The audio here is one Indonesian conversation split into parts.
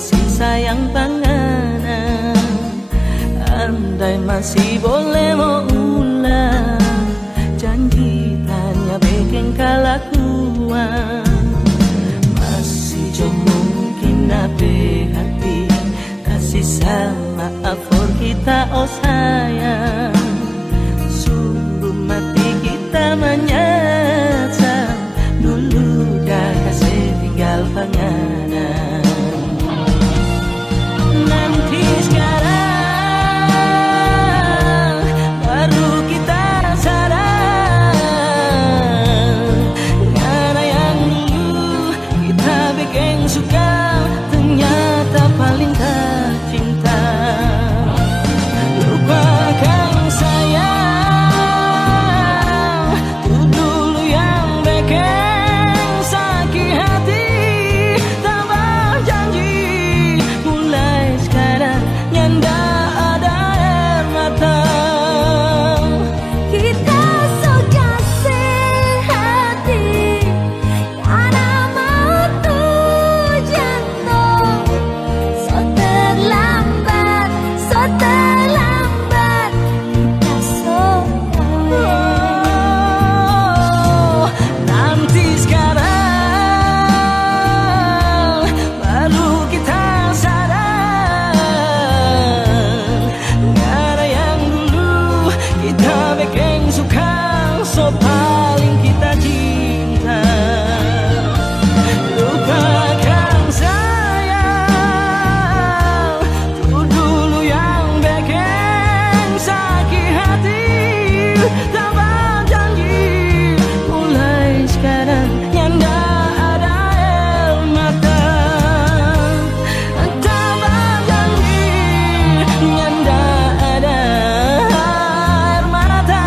kasih sayang panganan. Andai masih boleh mau ulang, janji tanya bikin kelakuan. Masih jauh mungkin nabe hati kasih sama afor kita oh sayang. Suruh mati kita menyata, dulu dah kasih tinggal panganan. Nanti sekarang baru kita sadar, karena yang dulu kita bikin suka ternyata paling tak cinta. Lupakan sayang, itu dulu yang bikin sakit hati. Tambah janji, mulai sekarang nyanda ada air mata. Kita so kasih hati, karena mau tuh jantung. So terlambat, kita so Nanti sekarang baru kita sadar, karena yang dulu kita bikin suka, so paling kita cinta. Lupakan sayang, itu dulu yang bikin sakit hati. Tambah janji, mulai sekarang nyanda ada air mata. Tambah janji, nyanda ada air mata.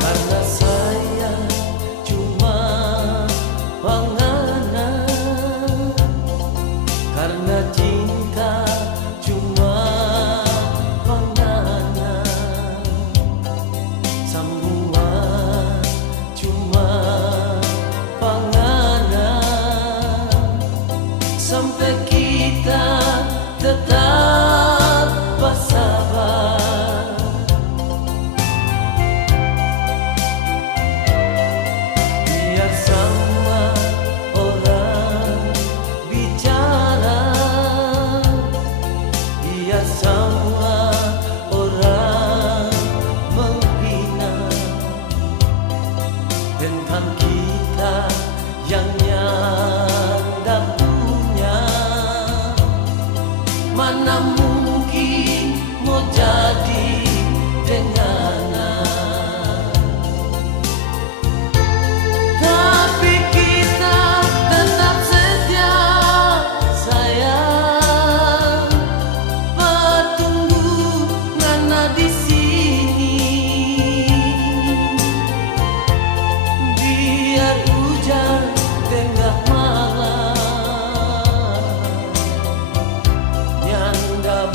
Karena sayang cuma panganan, karena cinta cuma panganan, semua cuma panganan, sampai kita tetap bersabar. Biar sama orang bicara, biar sama orang menghina tentang kita yang nyanda punya. Mana mungkin mau jadi denganan. Tapi kita tetap setia sayang, bertunggu ngana di sini. Biar hujan tengah malam, nyanda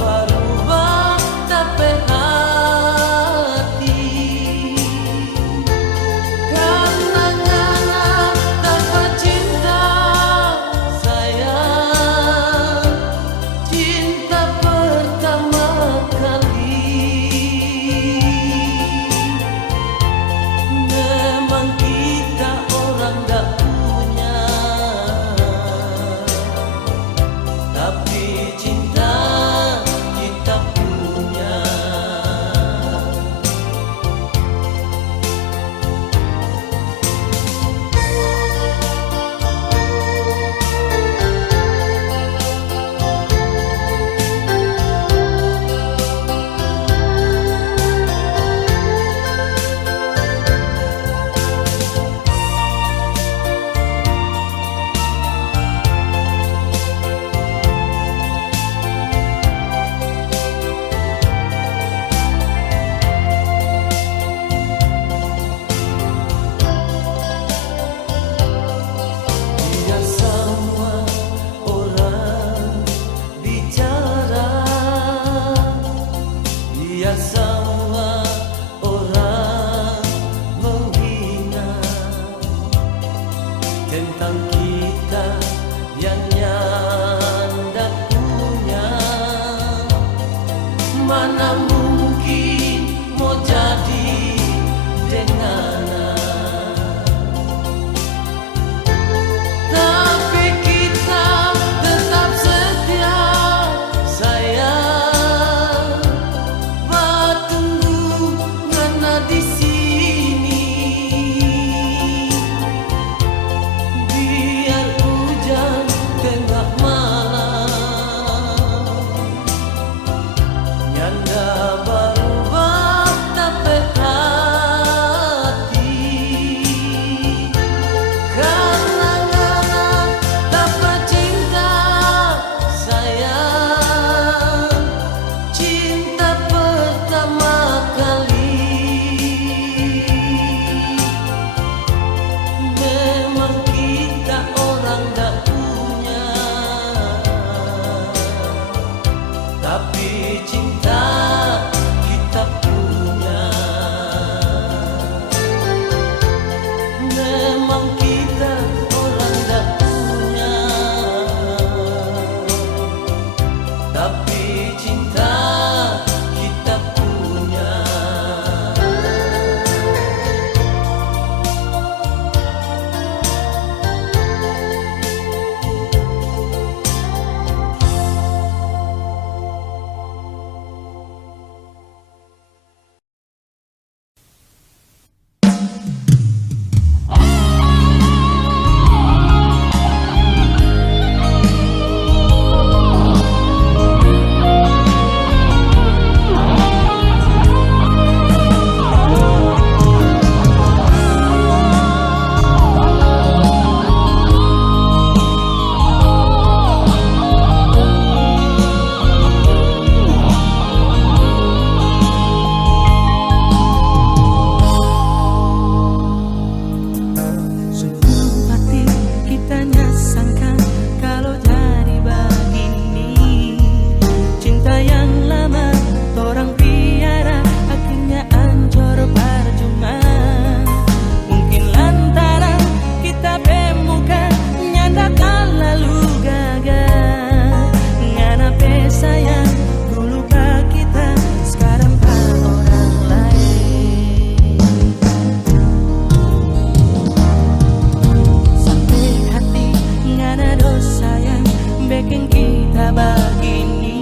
bikin kita begini.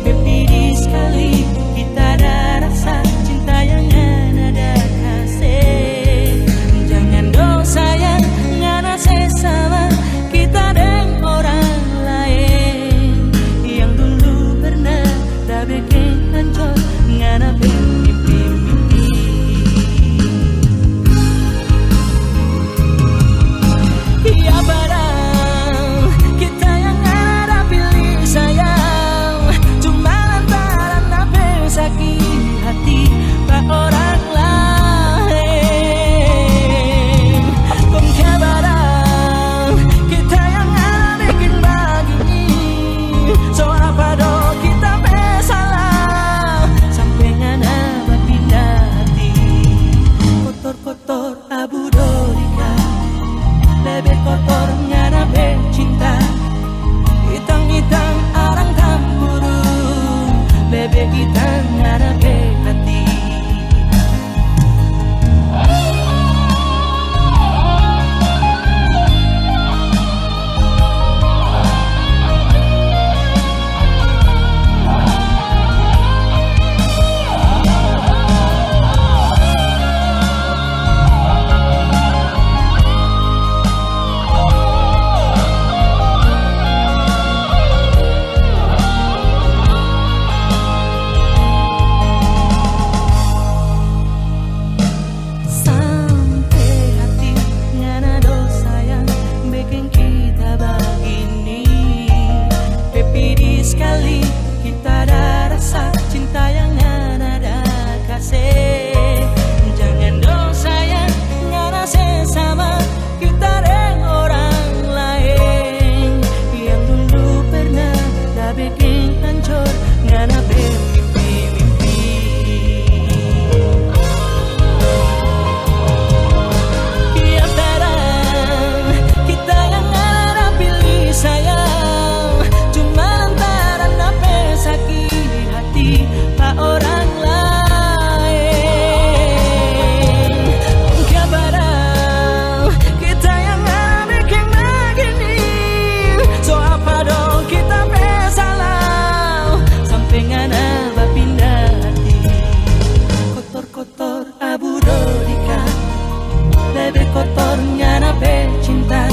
Berdiri sekali kita ada rasa cinta yang ada kasih. Jangan dong sayang ngana sesama kita dengan orang lain yang dulu pernah dah bikin hancur ngana mimpi-mimpi. Ya padahal kita yang ada pilih sayang, cuma lantaran apa sakit hati pak orang lain. Kong padahal kita yang ada bikin begini. So apa dong kita salah sampai ngana berpindah hati. Kotor-kotor abu dorika, lebih kotor ngana bercinta. Hitang-hitang arang tamburu, lebih hitam ngana berhati. Sekali kita ada rasa cinta yang ada kasih. Jangan dong sayang ngana sesama kita dengan orang lain yang dulu pernah dah bikin hancur ngana bermimpi-mimpi. Ya padahal kita yang ada pilih sayang, cuma sakit hati pak orang lain. Padahal kita yang bikin begini. So apa dong kita salah sampai ngana berpindah hati. Kotor-kotor abu dorika, lebih kotor ngana bercinta.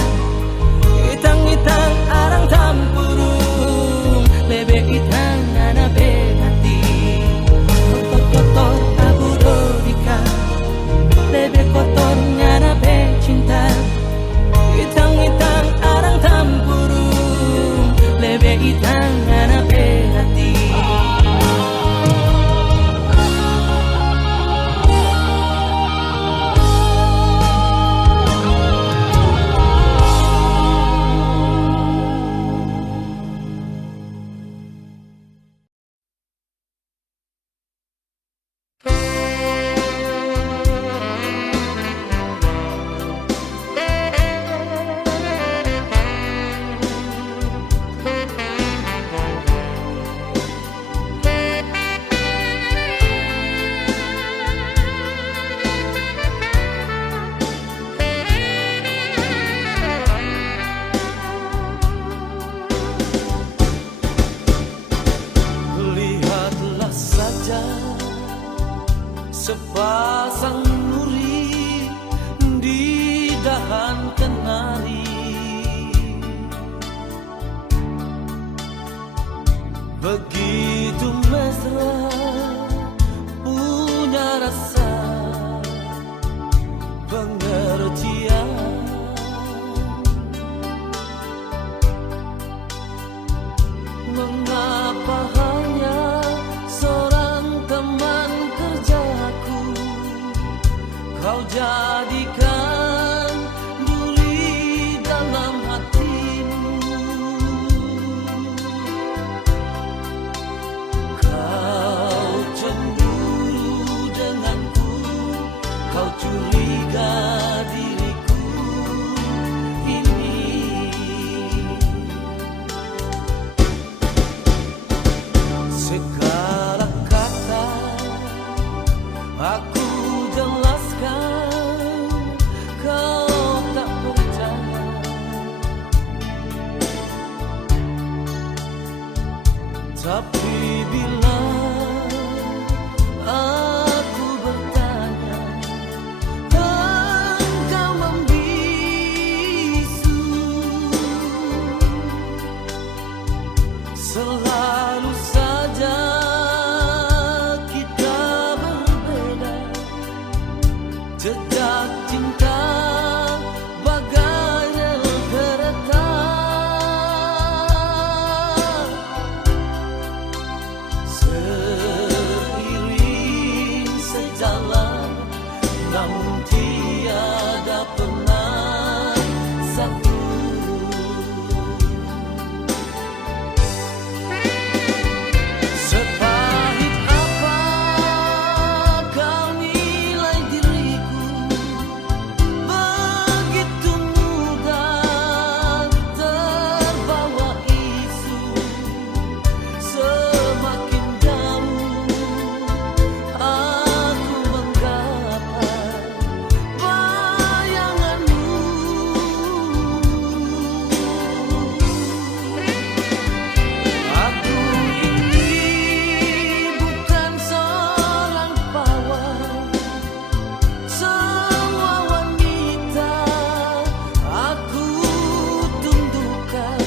Hitang-hitang arang tamburu, lebih hitam ngana berhati. Kotor-kotor abu dorika, lebih kotor ngana bercinta. Hitang-hitang arang tamburu, lebih hitam ngana berhati. Lihatlah saja sepasang nuri di dahan kenari, begitu mesra punya rasa pengertian. Mengapa hanya seorang teman kerjaku kau jadikan duri dalam hatimu? Kau cemburu dengan Tapi bila aku bertanya, engkau membisu. Selalu saja kita berbeda, jejak cinta bagai rel kereta. Seiring sejalan, namun tiada pernah satu. Sepahit apa kau nilai diriku, begitu mudah terbawa isu. Semakin jauh aku menggapai bayanganmu. Aku ini bukan seorang pawang, semua wanita aku tundukkan.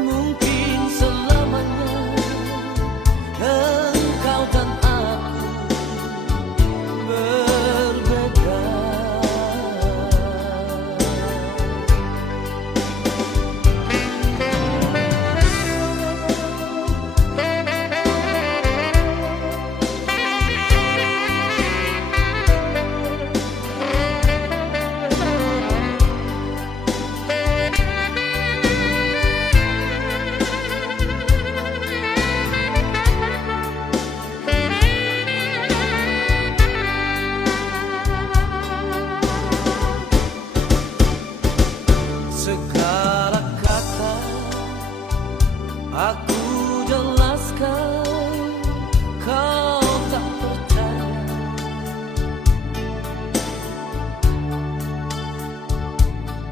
Mungkin selamanya engkau dan aku berbeda. Segala kata aku jelaskan, kau tak percaya.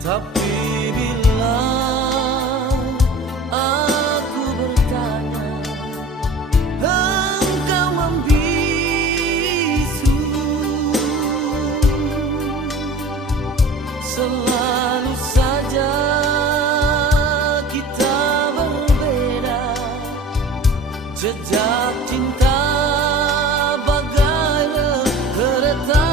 Tapi bila aku bertanya, engkau membisu. Selalu saja kita berbeda, jejak cinta bagai rel kereta.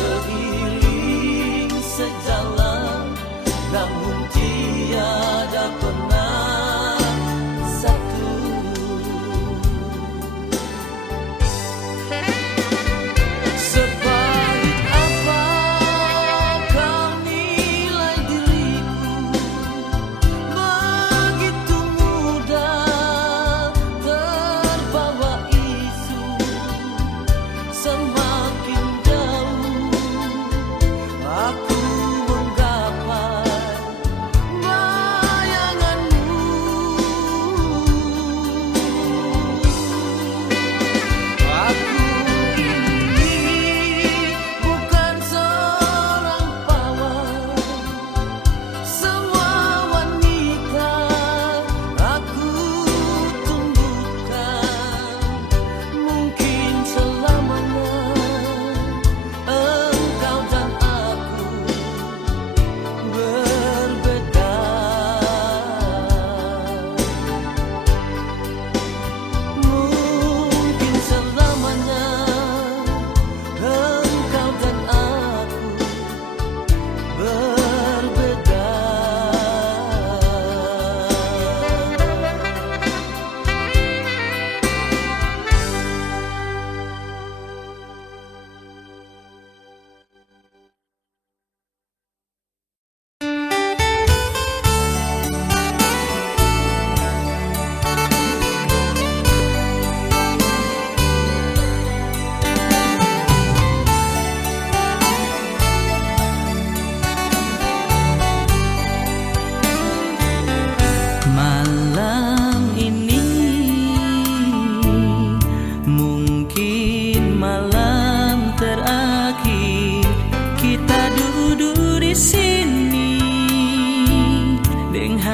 Seiring sejalan, namun tiada pernah satu. Sepahit apa kau nilai diriku,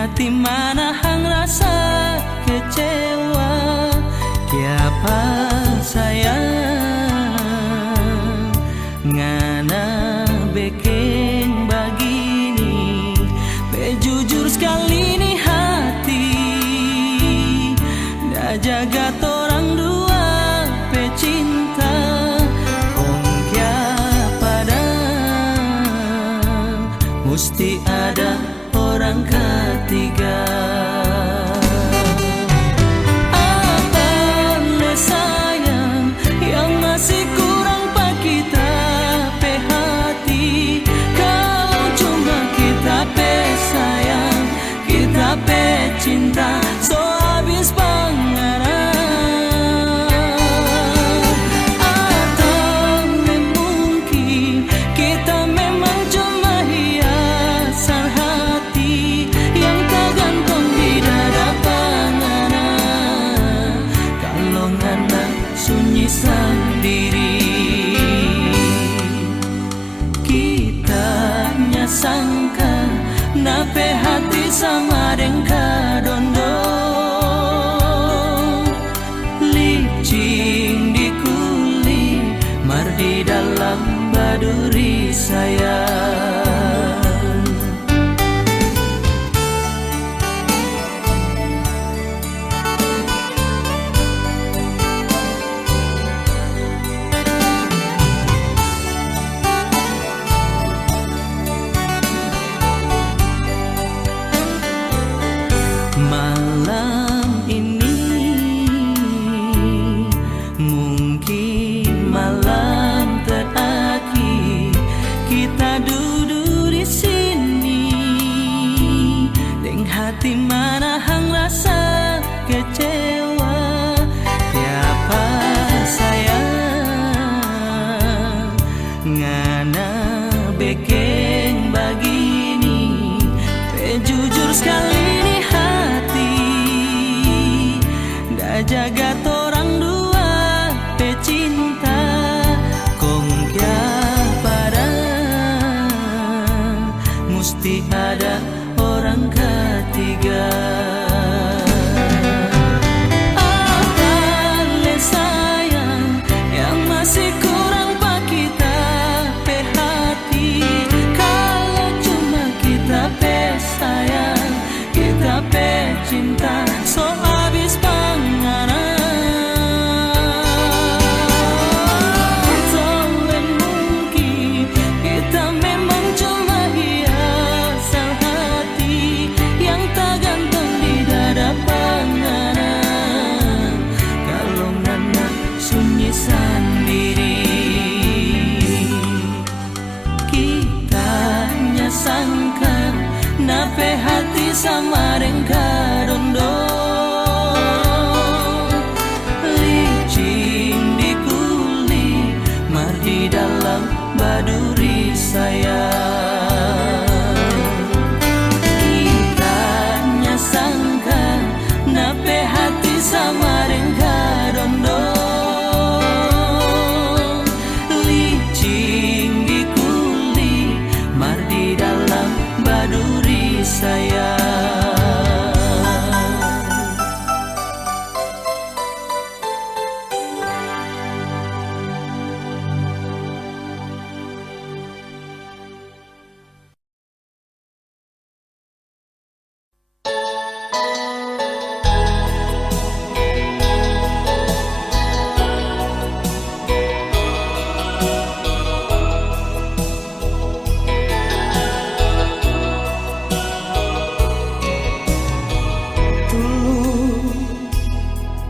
hati manahang rasa kecewa. Kiapa sayang ngana bekeng begini. Jujur sekali nih hati, dah jaga torang dua pecinta. Kong kya pada mesti ada orang ketiga. Apa le sayang yang masih kurang pak kita pe hati. Kalau cuma kita pe sayang, kita pe cinta, so habis pangaran. Atau mungkin kita memang cuma hiasan hati yang tergantung di dada pangaran. Kalau ngana sunyi sendiri, kita nyasangka nape hati sama dengka dondong. Licin di kulit, mar di dalam baduri sayang. Malam ini mungkin malam terakhir kita duduk di sini, deng hati manahang rasa kecewa. Tiapa sayang ngana bekeng begini. Jujur sekali nih hati, dah jaga torang dua pecinta. Kong kya pada mesti ada orang ketiga. Apa le sayang yang masih kurang pak kita pe hati. Kalau cuma kita pe sayang, kita pe cinta, so habis pangaran. Soalnya mungkin kita memang cuma hiasan hati yang tergantung di dada pangaran. Kalau ngana sunyi sendiri, kita nyasangka nape hati sama dengka dondong. Licin di kulit, mar di dalam baduri sayang. Kita nyasangka nape hati sama dengka dondong. Licin di kulit, mar di dalam baduri sayang.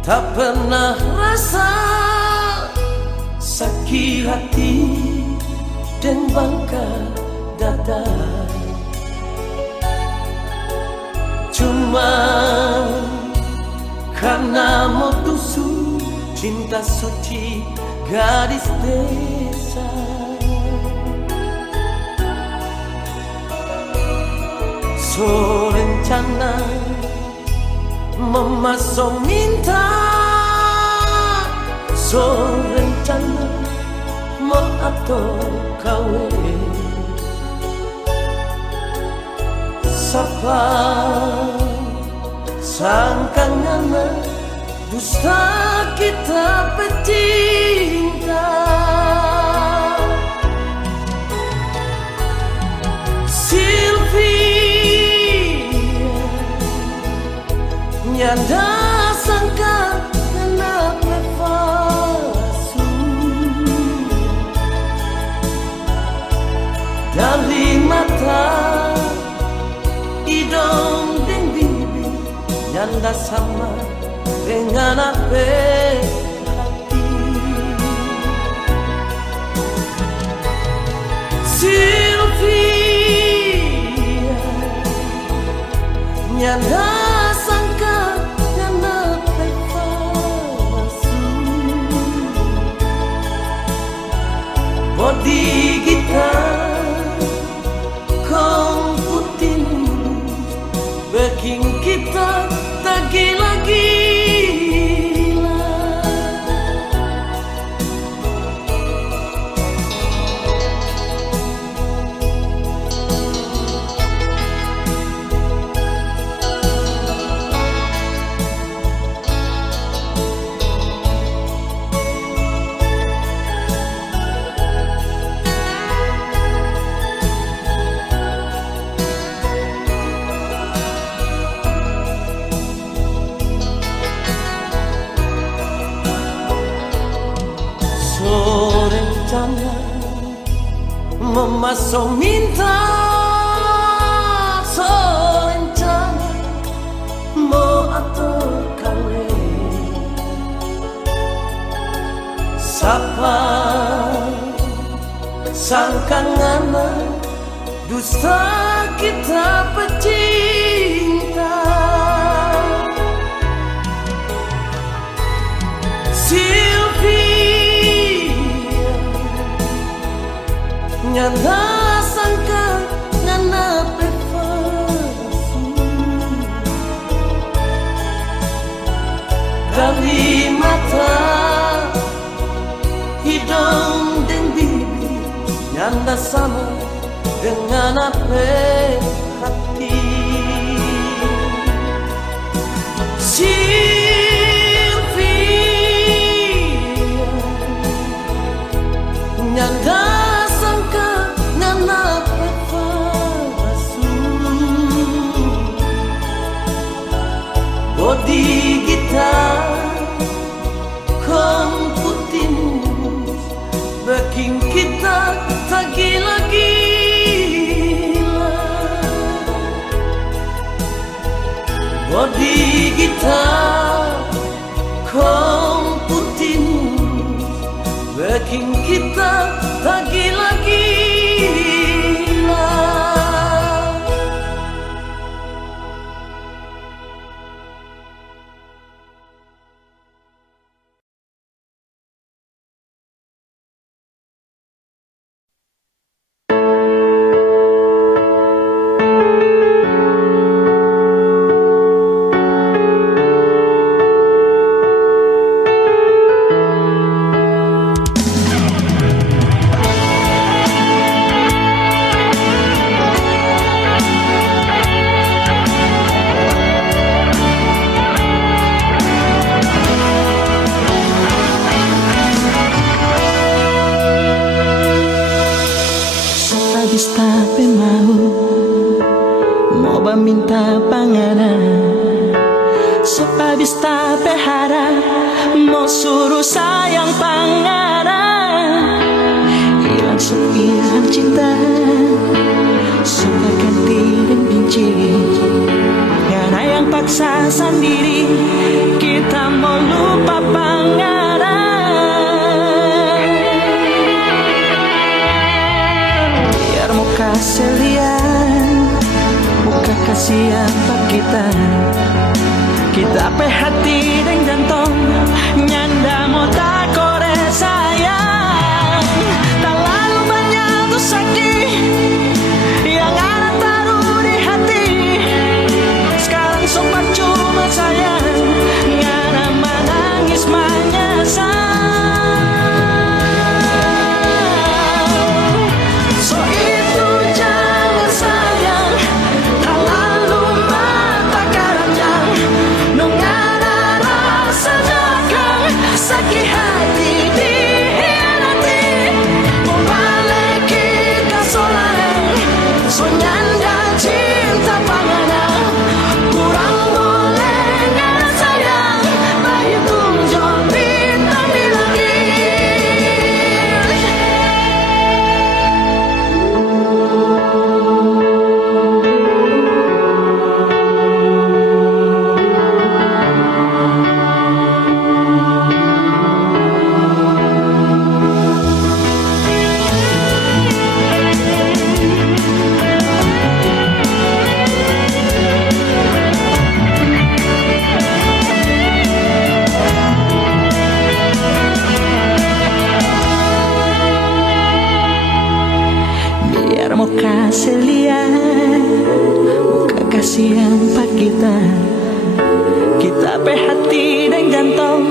Tak pernah rasa sakit hati dan bangka dada. Cuma karena mau tusuk cinta suci gadis desa. So rencana memasang minta, so rencana mau atur kawin. sapa sangkangana dusta kita pecinta. Sylvia nyanda sangka anak lepasu dari mata hidung dan bibir nyanda sama dengan apa hati. Sylvia nyanda sangka nyanda palsu body gitar kong putin bikin kita tak gila-gila. Rencana memasuk minta so rencana mau atur kawin sapa sangkangana dusta kita pecinta. Nyanda sangka ngana palsu dari mata hidung dan bibir nyanda sama dengan apa hati. Sylvia nyanda body gitar kong putin bikin kita tak gila-gila. Body gitar kong putin bikin kita tak gila-gila. Tapi mau minta panganan sehabis tapi harap mau suruh sayang panganan hilang sepihan cinta sepakan tidak benci karena yang paksa sendiri kita mau lupa panganan. Biar mau kasih lihat muka kasihan pak kita pe hati dan jantung nyanda mau tak kore sayang terlalu banyak tuh sakit yang ada taruh di hati sekarang sempat cuma sayang ngana menangis menyesal. So itu jangan sayang terlalu mau kasih lihat muka kasihan pak kita pe hati dan jantung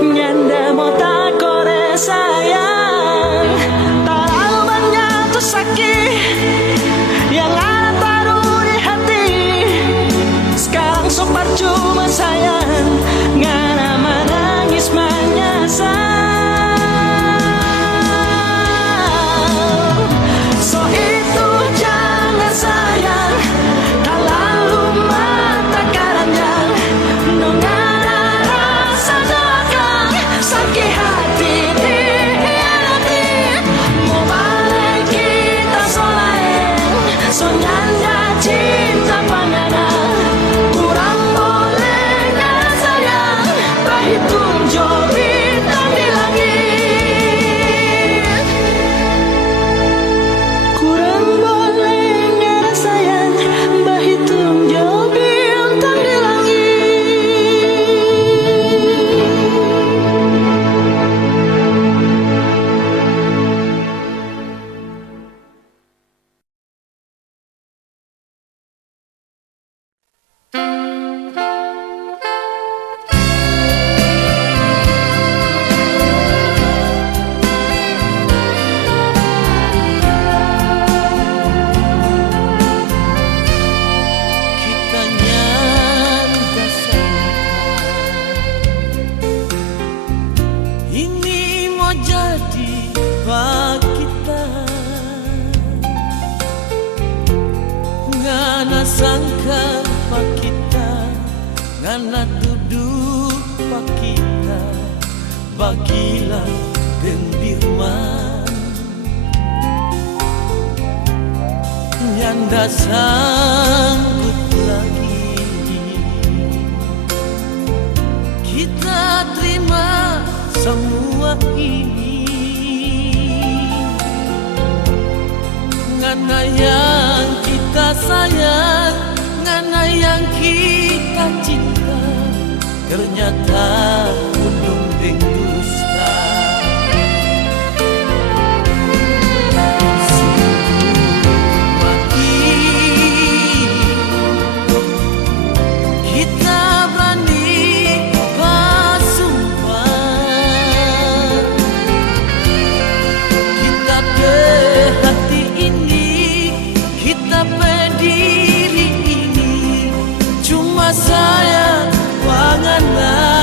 nyanda mau tak kore sayang. Terlalu banyak tuh sakit yang ada taruh di hati. Sekarang so percuma sayang ngana menangis menyesal. So itu jangan sayang terlalu mata karanjang. Nongana rasa dagang sakit hati dihianati. Mau balik kita so lain so nyanda cinta pandangan. Kurang boleh ngana sayang berhitung jauh bintang di langit. Kurang boleh ngana sayang berhitung jauh bintang di langit. Kita nyanda sangka ini mau jadi bak kita. Ngana sangka pak kita, ngana duduk pak kita. Bagilah gendirman nyanda sanggup lagi kita terima semua ini. Ngana yang kita sayang, ngana yang kita cinta, ternyata undung deng dusta. Kita berani bersumpah, kita pe hati ini, kita pe diri ini, cuma sayang wanganan.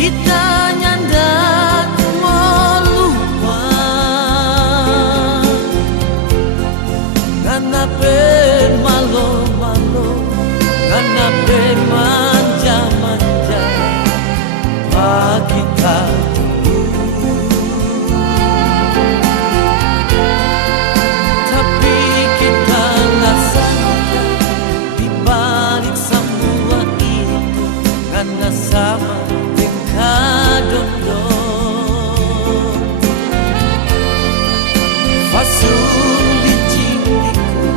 Kita nyanda mau lupa, ngana pen malo-malo, ngana pen manja-manja, pak kita dulu. Tapi kita nggak sangka di balik semua itu, ngana sama kadondo fasul di cindiku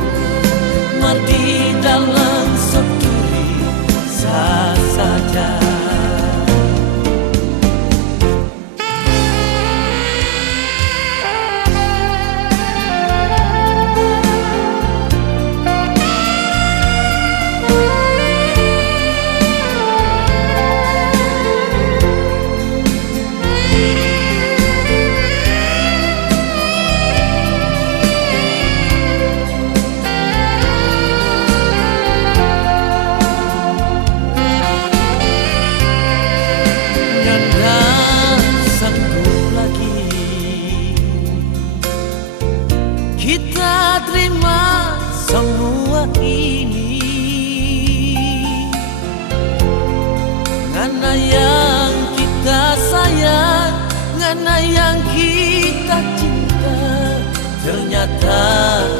mar di dalam soturi sah saja. Nyanda sanggup lagi kita terima semua ini. Ngana yang kita sayang, ngana yang kita cinta, ternyata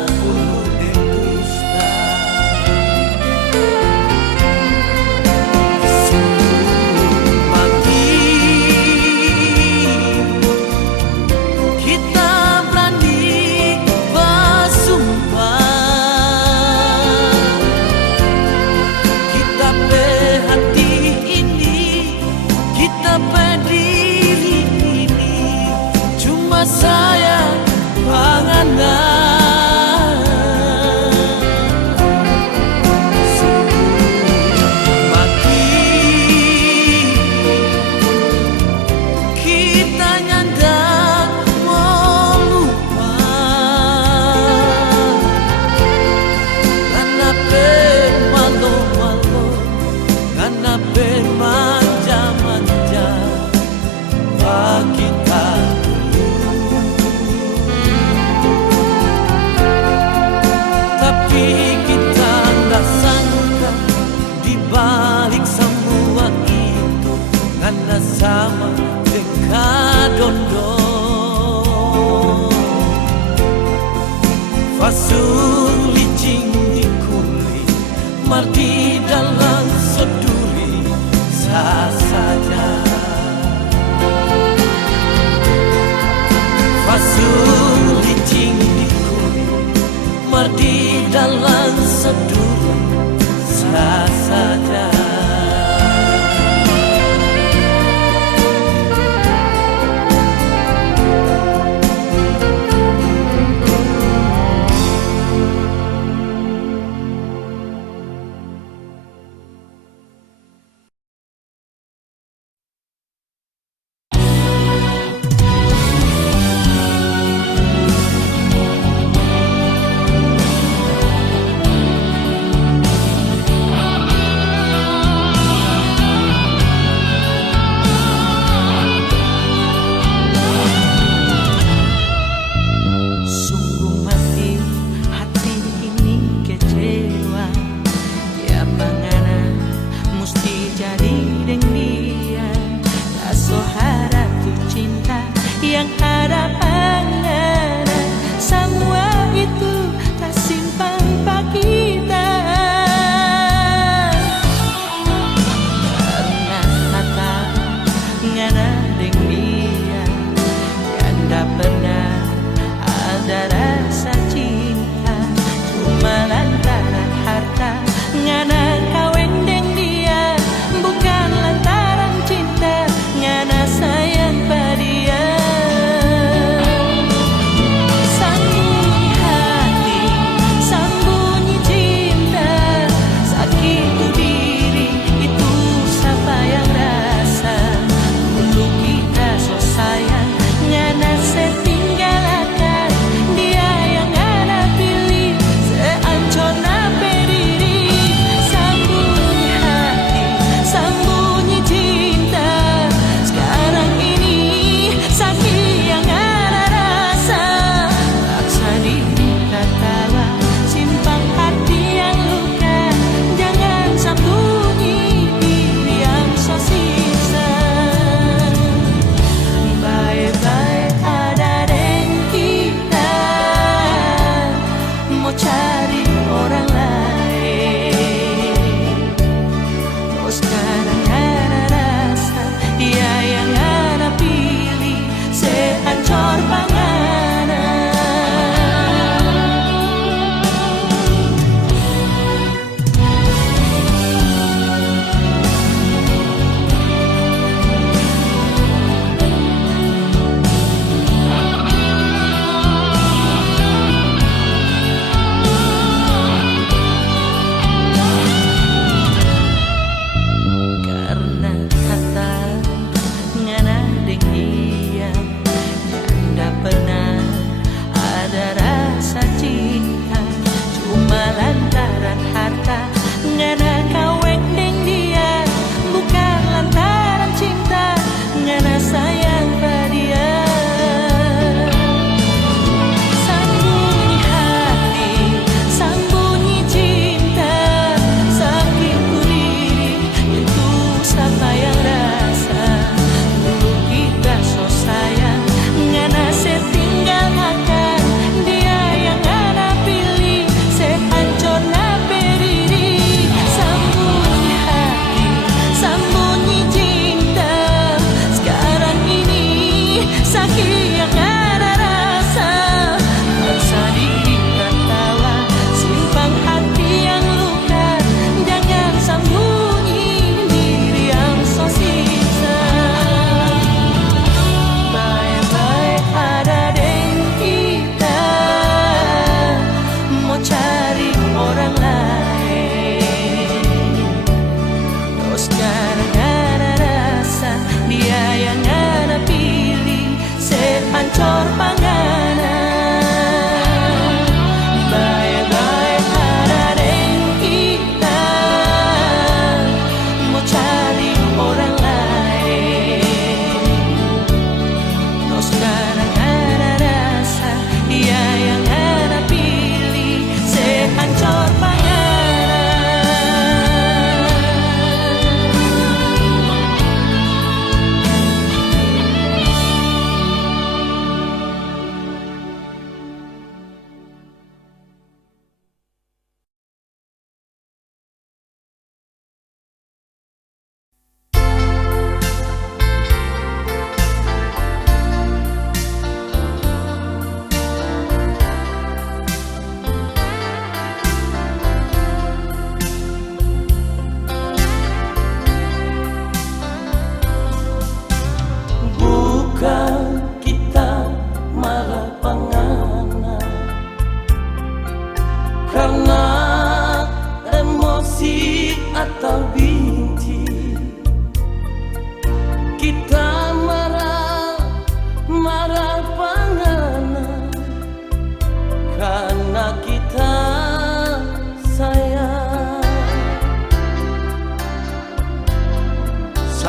penuh dengan dusta. Kita berani bersumpah, kita pe hati bersama Dekadondo. Fasuli jing di kuli, mardi dalam seduri sah saja. Fasuli jing di kuli, mardi dalam seduri sah saja.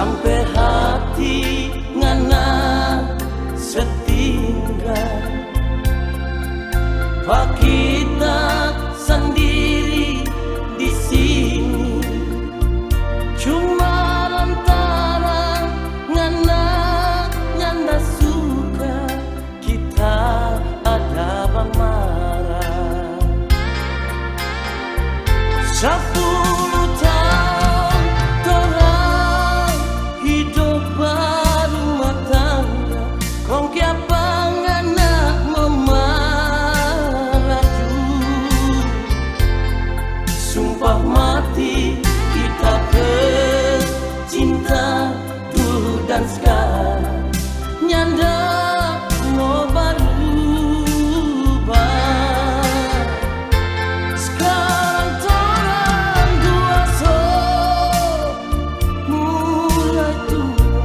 sampai hati ngana setinggal Pak kita sendiri di sini cuma lantaran ngana suka kita ada marah 10 tahun torang hidup berumah tangga kong kiapa ngana memaraju sumpah mati kita bercinta dulu dan sekarang nyanda mau berubah sekarang torang dua mulai tua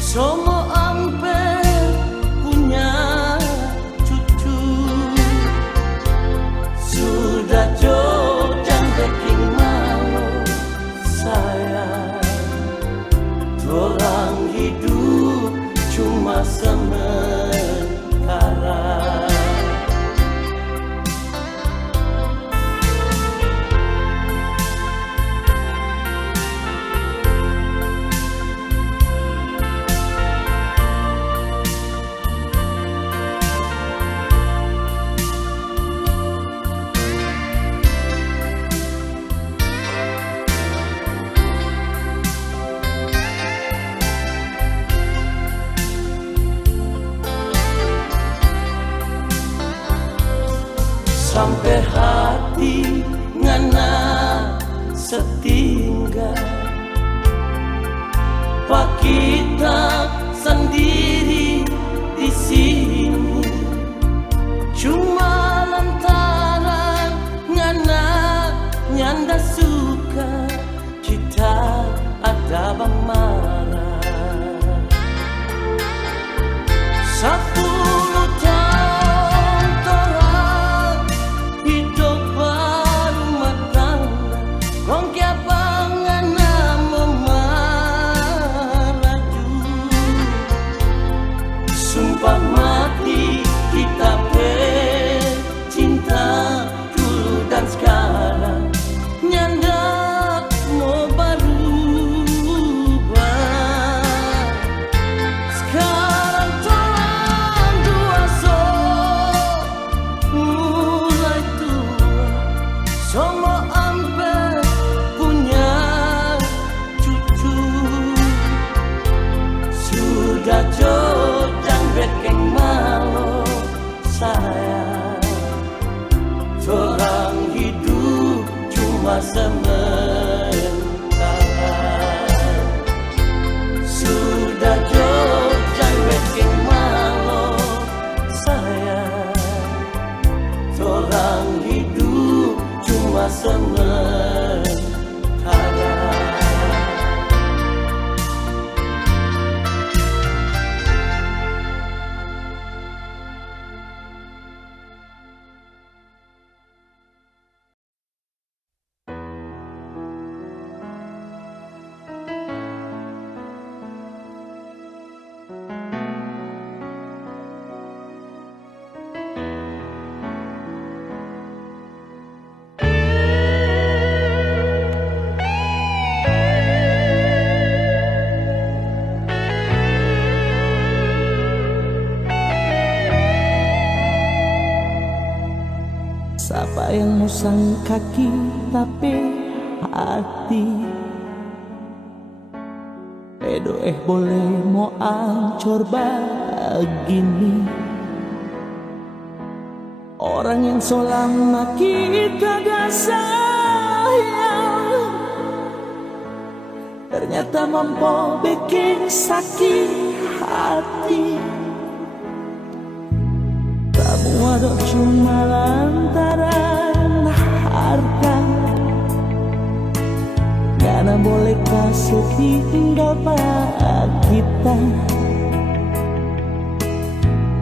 semua hampir punya cucu sudah jauh dan bikin malu saya orang hidup cuma sementara sampai hati ngana setinggal Pak kita sendiri di sini cuma lantaran ngana nyanda suka kita ada marah 10 tahun torang hidup berumah tangga kong kiapa ngana memaraju sumpah mati kita bercinta dulu dan sekarang nyanda mau berubah sekarang torang dua mulai tua semua hampir punya cucu sudah jauh dan bikin malu saya orang hidup cuma sementara sudah jauh dan bikin malu saya orang hidup cuma sementara siapa yang musang kaki tapi hati boleh mau ancur begini orang yang selama kita gak sayang ternyata mampu bikin sakit hati. Kamu ada cuma lantaran harta, karena boleh kasih tinggal pada kita.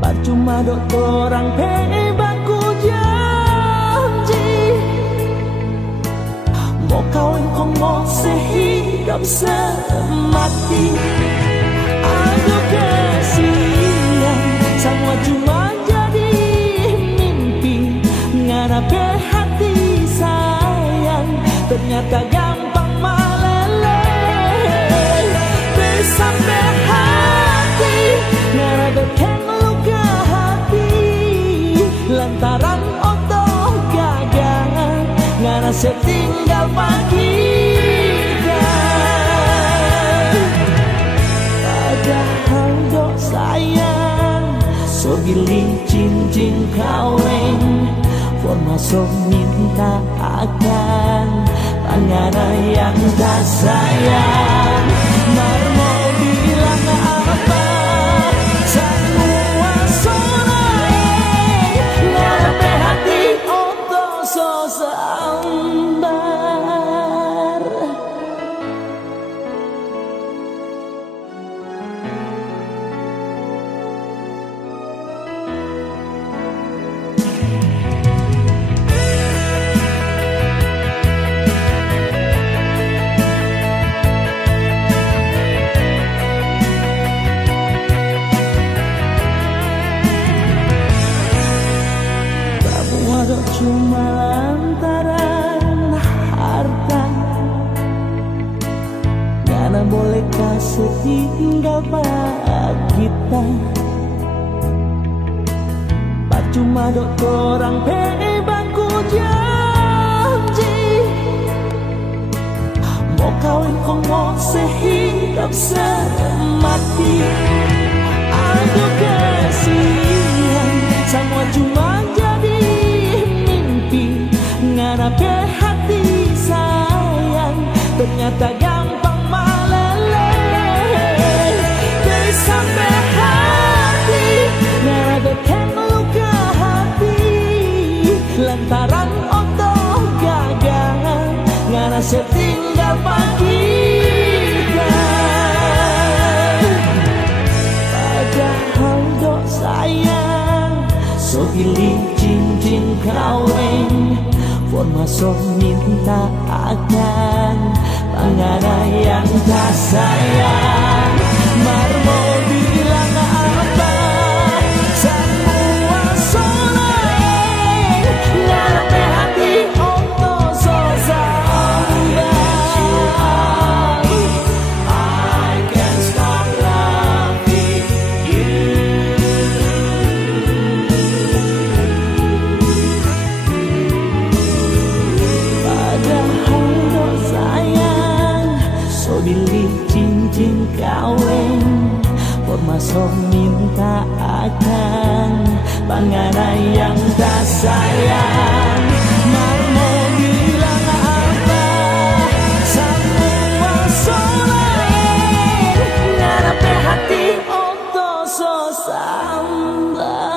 Percuma dokter orang hebat ku janji mau kawin kau mau sehidup semati. Aduh kasihan, semua cuma jadi mimpi. Ngarape hati sayang, ternyata gampang meleleh. Sampai hati ngarabekan luka hati, lantaran otoh gagal ngara setinggal kita. Padahal dok sayang, so giling cincin kawin, forma so minta akan panggana yang tak sayang. Marmo bilang apa, semua soleh, ngarepe hati oto so sambar. Cuma lantaran harta, karena boleh kasih tinggal kita. Cuma dok orang bangku janji, mau kawin kau mau sehidup semati. Aduh kasihan, semua cuma ngarape hati sayang, ternyata gampang meleleh. Sampai hati ngarabekan luka hati, lantaran otoh gagal ngara setinggal kita. Padahal dok sayang, so giling cincin kawin, forma so minta akan panggana yang tak sayang. Marmo bilang apa, semua soleh, ngarepe hati oto so sambar. I can't stop loving you. Pilih cincin kawin, forma so minta akan panggana yang tak sayang. Marmo bilang apa, semua soleh, ngarepe hati oto so sambar.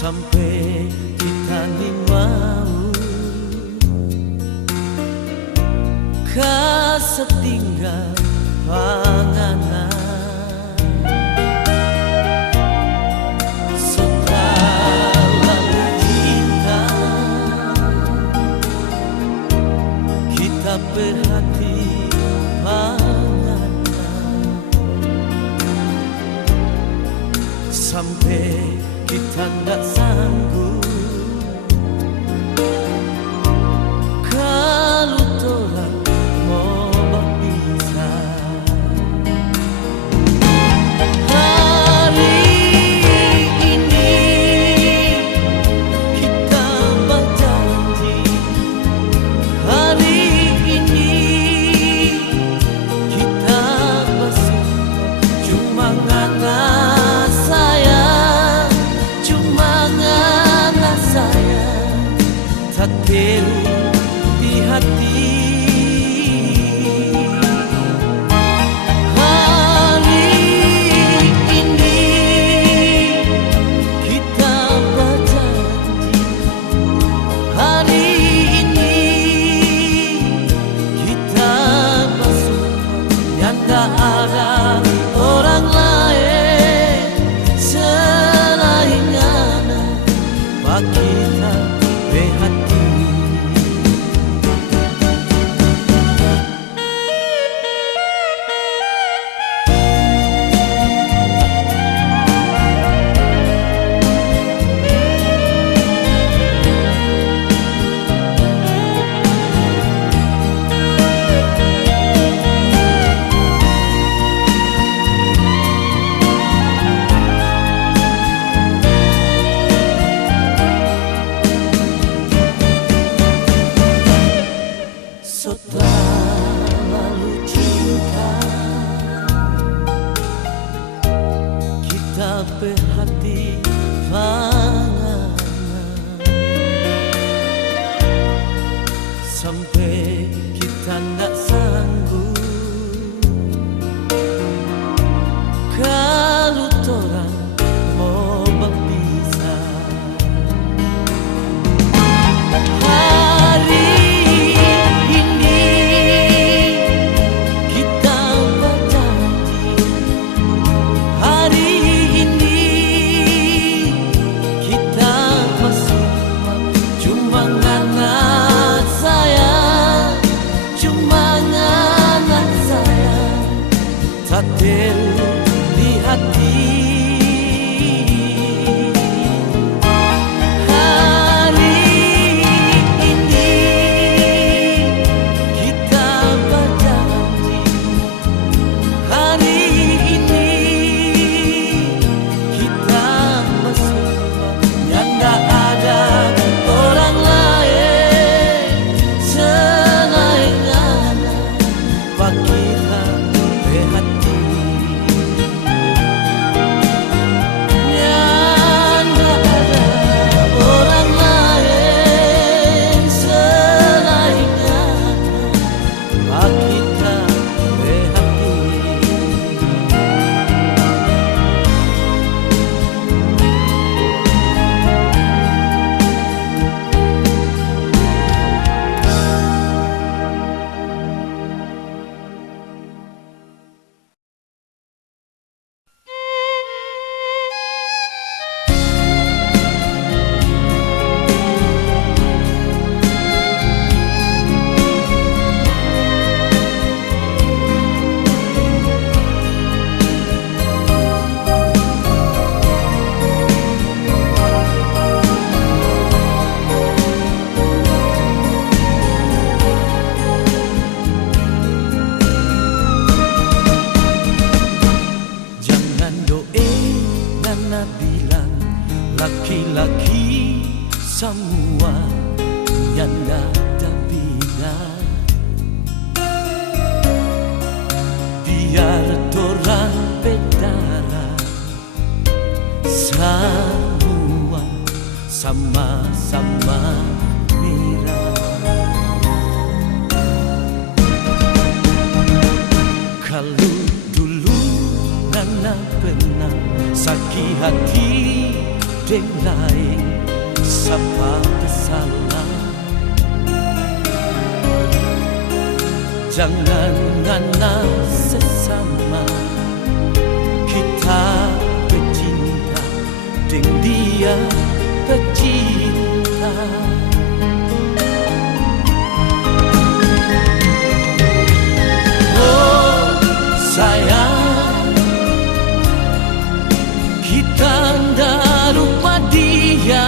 sampai kita ni mau kasetinggal panganan setelah cinta kita berhati panganan sampai kita nggak sanggup kalau tolak mau berpisah. Hari ini kita berjanji, hari ini kita bersama, cuma ngana sayang, cuma ngana sayang, tatil di hati. Hari ini kita berjanji, hari ini kita bersama, yang tak ada orang lain selain ngana bagi kita berhati. Setelah lalu cinta kita berhati panganan sampai kita nggak sanggup kalau torang mau berpisah. Hari ini kita berjanji, hari ini kita bersama, cuma ngana sayang, cuma ngana sayang, tatil di hati. Hari ini kita berjanji, hari ini kita bersama, yang tak ada orang lain selain ngana bagi kita berhati. Yang tak ada orang lain selain ngana bagi kita berhati. Jangan doe nana bilang laki-laki semua yang ada bina, biar torang bedara semua sama-sama mira. Kalau dulu nana pernah sakit hati deng lain sapa bersalah. Jangan ngana sesama, kita bercinta deng dia bercinta. Oh sayang, kita ndak lupa dia.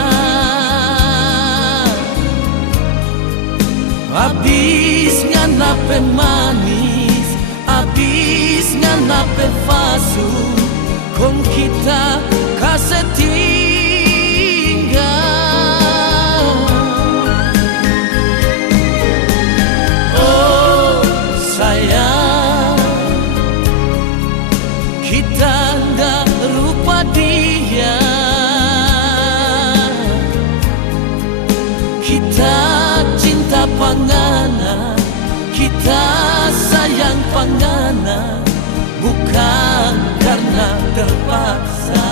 Habis nganape manis, habis nganape fasu, kong kita kasih tinggal. Oh sayang, kita ndak lupa dia. Kita cinta pangana, kita sayang pangana, bukan karena terpaksa.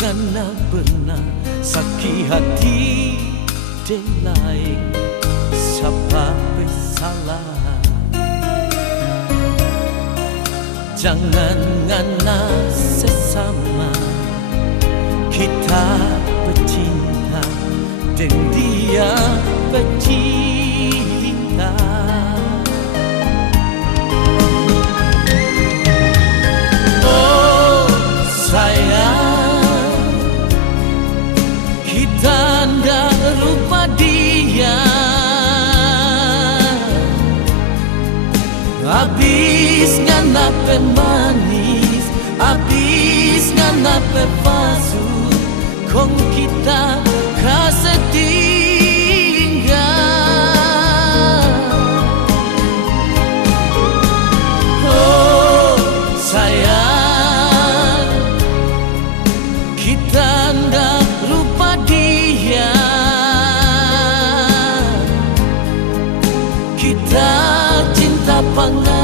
Ngana pernah sakit hati deng lain siapa bersalah. Jangan ngana sesama, kita bercinta deng dia bercinta. Oh sayang, kita ndak lupa dia. Habis nganape manis, habis nganape fasu, kong kita kasih tinggal. Oh sayang, kita ndak lupa dia. Kita cinta pangana,